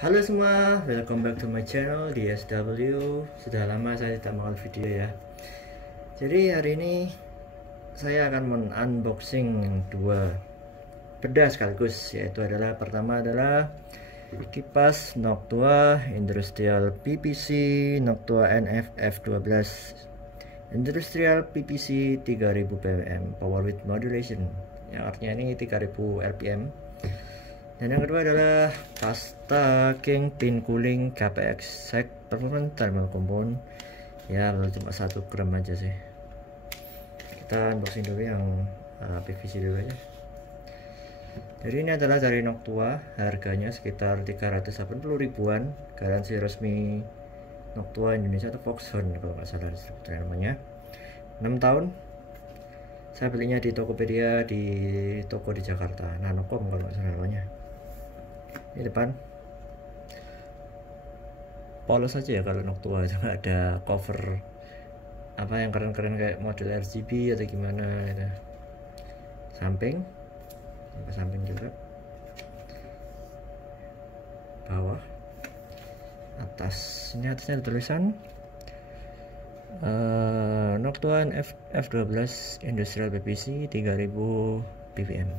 Halo semua, welcome back to my channel DSW. Sudah lama saya tidak mengolah video ya. Jadi hari ini saya akan men-unboxing dua benda sekaligus, yaitu adalah pertama adalah kipas Noctua Industrial PPC Noctua NFF12 Industrial PPC 3000 ppm Power with Modulation, yang artinya ini 3000 rpm. Dan yang kedua adalah pasta King Pin Cooling KPX Sec Performance Thermal Compound. Ya baru cuma 1 gram aja sih. Kita unboxing dulu yang PVC dulu aja. Jadi ini adalah dari Noctua, harganya sekitar 380 ribuan. Garansi resmi Noctua Indonesia atau Foxconn kalau nggak salah distributor namanya, 6 tahun. Saya belinya di Tokopedia, di toko di Jakarta, Nanocom kalau nggak salah namanya. Ini depan polos aja ya kalau Noctua, itu nggak ada cover apa yang keren-keren kayak model RGB atau gimana gitu. Samping, sampai samping juga, bawah, atas. Ini atasnya ada tulisan Noctua F12 Industrial PPC 3000 ppm.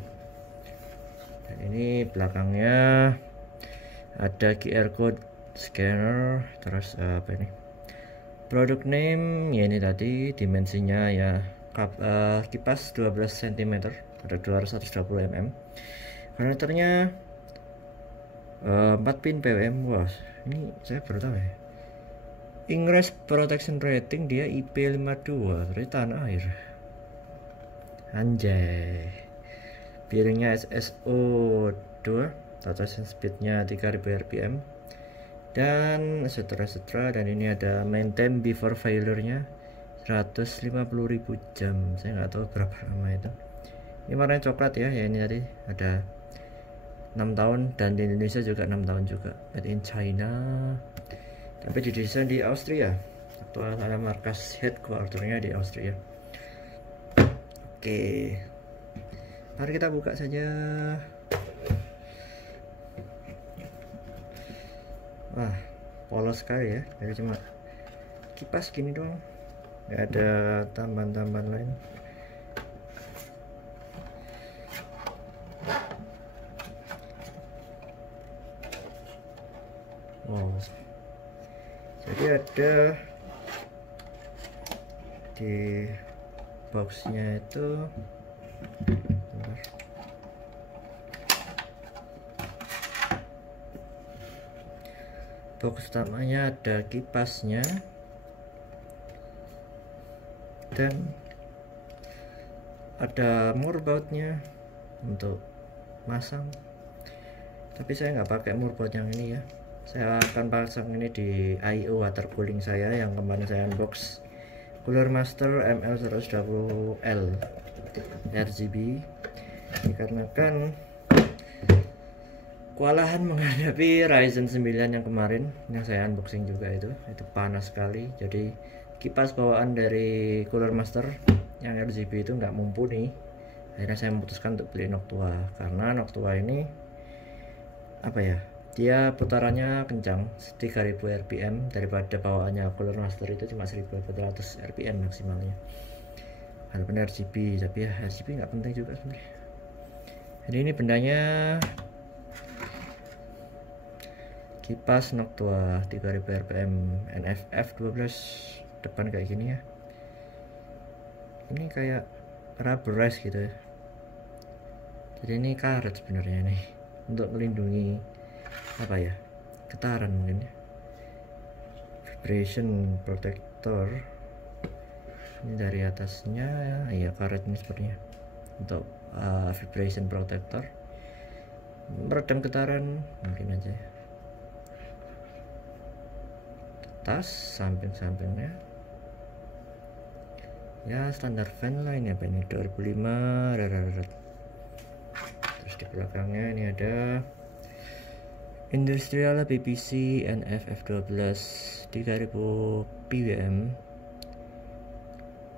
Dan ini belakangnya ada QR code scanner, terus apa ini, product name ya, ini tadi dimensinya ya, kipas 12 cm pada 220 mm, konektornya 4 pin PWM. Wah, ini saya baru tahu ya. Ingress protection rating dia IP52, berarti tanah air, anjay. Bearingnya SSO2, rotation speednya 3000 rpm, dan setra. Dan ini ada maintain before failure nya 150.000 jam. Saya nggak tahu berapa lama itu. Ini warnanya coklat ya, ini tadi ada 6 tahun, dan di Indonesia juga 6 tahun juga, made in China, tapi didesain di Austria, atau ada markas headquarternya di Austria. Oke, mari kita buka saja. Wah, polos sekali ya, jadi cuma kipas gini doang, nggak ada tambahan-tambahan lain. Wow, jadi ada di boxnya itu, box utamanya ada kipasnya dan ada motherboardnya untuk masang, tapi saya nggak pakai motherboard yang ini ya. Saya akan pasang ini di I/O water cooling saya yang kemarin saya unbox, Cooler Master ML120L RGB. Dikarenakan kewalahan menghadapi Ryzen 9 yang kemarin yang saya unboxing juga, itu panas sekali. Jadi kipas bawaan dari Cooler Master yang RGB itu nggak mumpuni. Akhirnya saya memutuskan untuk beli Noctua, karena Noctua ini apa ya, dia putarannya kencang 3000 rpm, daripada bawaannya Cooler Master itu cuma 1400 rpm maksimalnya. Walaupun RGB, tapi ya RGB nggak penting juga sebenarnya. Jadi ini bendanya kipas Noctua 3000 rpm NFF12, depan kayak gini ya. Ini kayak rubberized gitu ya. Jadi ini karet sebenarnya nih, untuk melindungi apa ya, getaran mungkin ya. Vibration protector ini dari atasnya ya, karet ini sepertinya untuk vibration protector, meredam getaran mungkin aja ya. Tas samping-sampingnya ya standar fan lah, ini apa ini 2005. Terus di belakangnya ini ada Industrial PPC NFF12 3000 ppm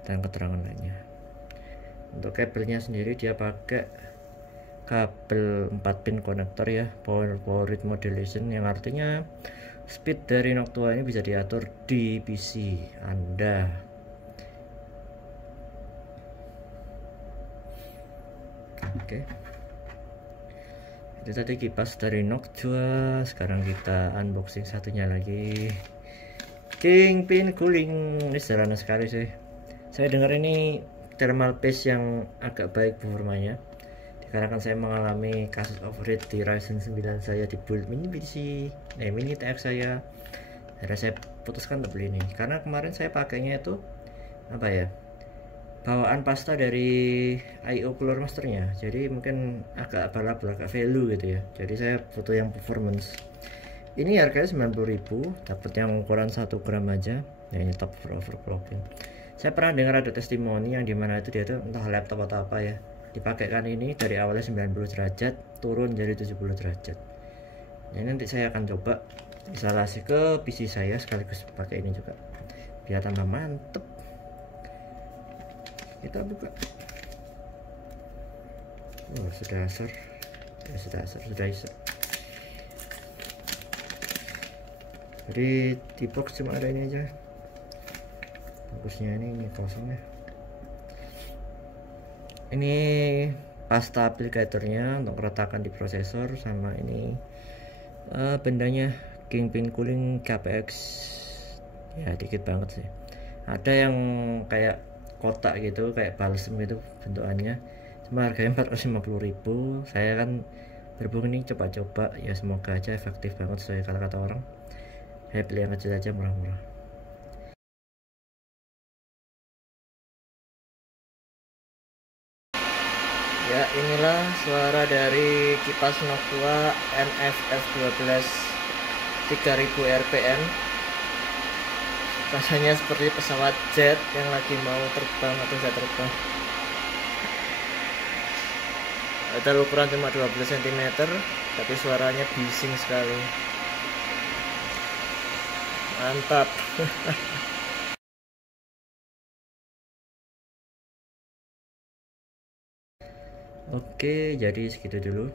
dan keterangan lainnya. Untuk kabelnya sendiri dia pakai kabel 4 pin konektor ya, power read modulation, yang artinya speed dari Noctua ini bisa diatur di PC Anda. Oke, itu tadi kipas dari Noctua. Sekarang kita unboxing satunya lagi, Kingpin Cooling. Ini sederhana sekali sih. Saya dengar ini thermal paste yang agak baik performanya, dikarenakan saya mengalami kasus overheat di Ryzen 9 saya di build mini PC, mini TX saya. Akhirnya saya putuskan untuk beli ini karena kemarin saya pakainya itu apa ya, bawaan pasta dari IO Cooler Masternya, jadi mungkin agak balap agak value gitu ya. Jadi saya butuh yang performance. Ini harganya 90.000, dapat yang ukuran 1 gram aja ya. Ini top for overclocking. Saya pernah dengar ada testimoni yang dimana itu dia tuh entah laptop atau apa ya, dipakaikan ini dari awalnya 90 derajat turun jadi 70 derajat. Ini nanti saya akan coba instalasi ke PC saya sekaligus pakai ini juga biar tambah mantep. Kita buka. Oh, sudah asar ya, sudah bisa. Jadi di box cuma ada ini aja. Bagusnya ini kosong ya. Ini pasta aplikatornya untuk retakan di prosesor, sama ini bendanya Kingpin Cooling KPX ya, dikit banget sih. Ada yang kayak kotak gitu, kayak balsem gitu bentukannya, cuma harganya 450.000. Saya kan berhubung ini coba-coba ya, semoga aja efektif banget sesuai kata-kata orang. Saya beli yang kecil aja, murah-murah. Ya, inilah suara dari kipas Noctua NFF12 3000 RPM. Rasanya seperti pesawat jet yang lagi mau terbang atau tidak terbang. Ada ukuran cuma 12 cm, tapi suaranya bising sekali. Mantap. Oke, jadi segitu dulu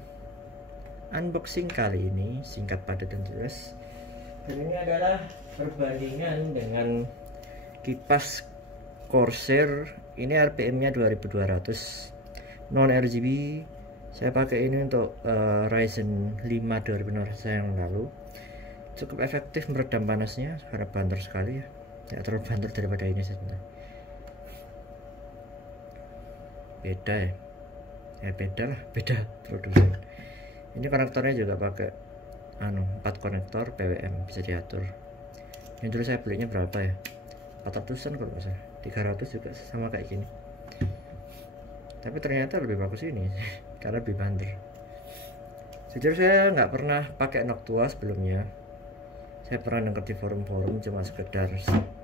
unboxing kali ini, singkat padat dan jelas. Dan ini adalah perbandingan dengan kipas Corsair. Ini RPM-nya 2200, non RGB. Saya pakai ini untuk Ryzen 5 2000 yang lalu. Cukup efektif meredam panasnya karena banter sekali ya. Tidak terlalu banter daripada ini sebenarnya. Beda ya, beda produksi. Ini konektornya juga pakai 4 konektor PWM, bisa diatur. Ini dulu saya belinya berapa ya, 400an kalau nggak salah, 300 juga sama kayak gini. Tapi ternyata lebih bagus ini karena lebih banter. Jujur saya nggak pernah pakai Noctua sebelumnya. Saya pernah denger di forum-forum, cuma sekedar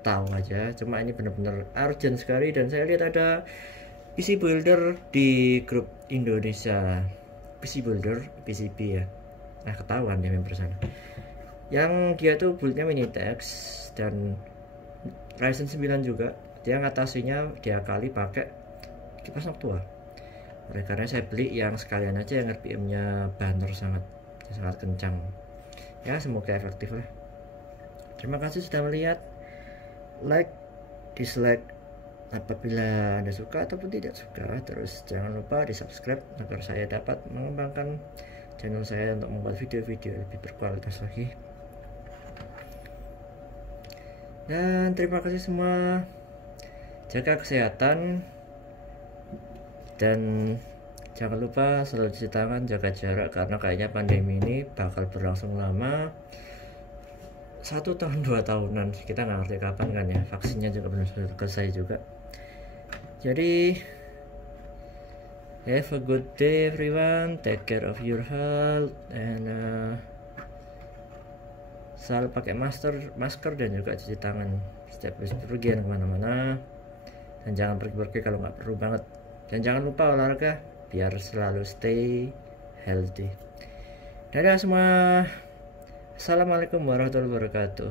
tahu aja. Cuma ini benar-benar urgent sekali, dan saya lihat ada PC Builder di grup Indonesia PC Builder, PCB ya. Nah, ketahuan ya member sana. Yang dia tuh buildnya mini TX dan Ryzen 9 juga. Dia ngatasinya dia kali pakai kipas Noctua. Oleh karena saya beli yang sekalian aja yang RPM-nya banter sangat kencang. Ya, semoga efektif lah. Terima kasih sudah melihat. Like, dislike apabila Anda suka ataupun tidak suka. Terus jangan lupa di subscribe agar saya dapat mengembangkan channel saya untuk membuat video-video lebih berkualitas lagi. Dan terima kasih semua. Jaga kesehatan dan jangan lupa selalu cuci tangan, jaga jarak, karena kayaknya pandemi ini bakal berlangsung lama, 1 tahun 2 tahunan. Kita nggak ngerti kapan kan ya, vaksinnya juga belum selesai juga. Jadi have a good day everyone, take care of your health, and selalu pakai masker dan juga cuci tangan setiap pergian kemana-mana, dan jangan pergi-pergi kalau nggak perlu banget, dan jangan lupa olahraga biar selalu stay healthy. Dadah semua, assalamualaikum warahmatullahi wabarakatuh.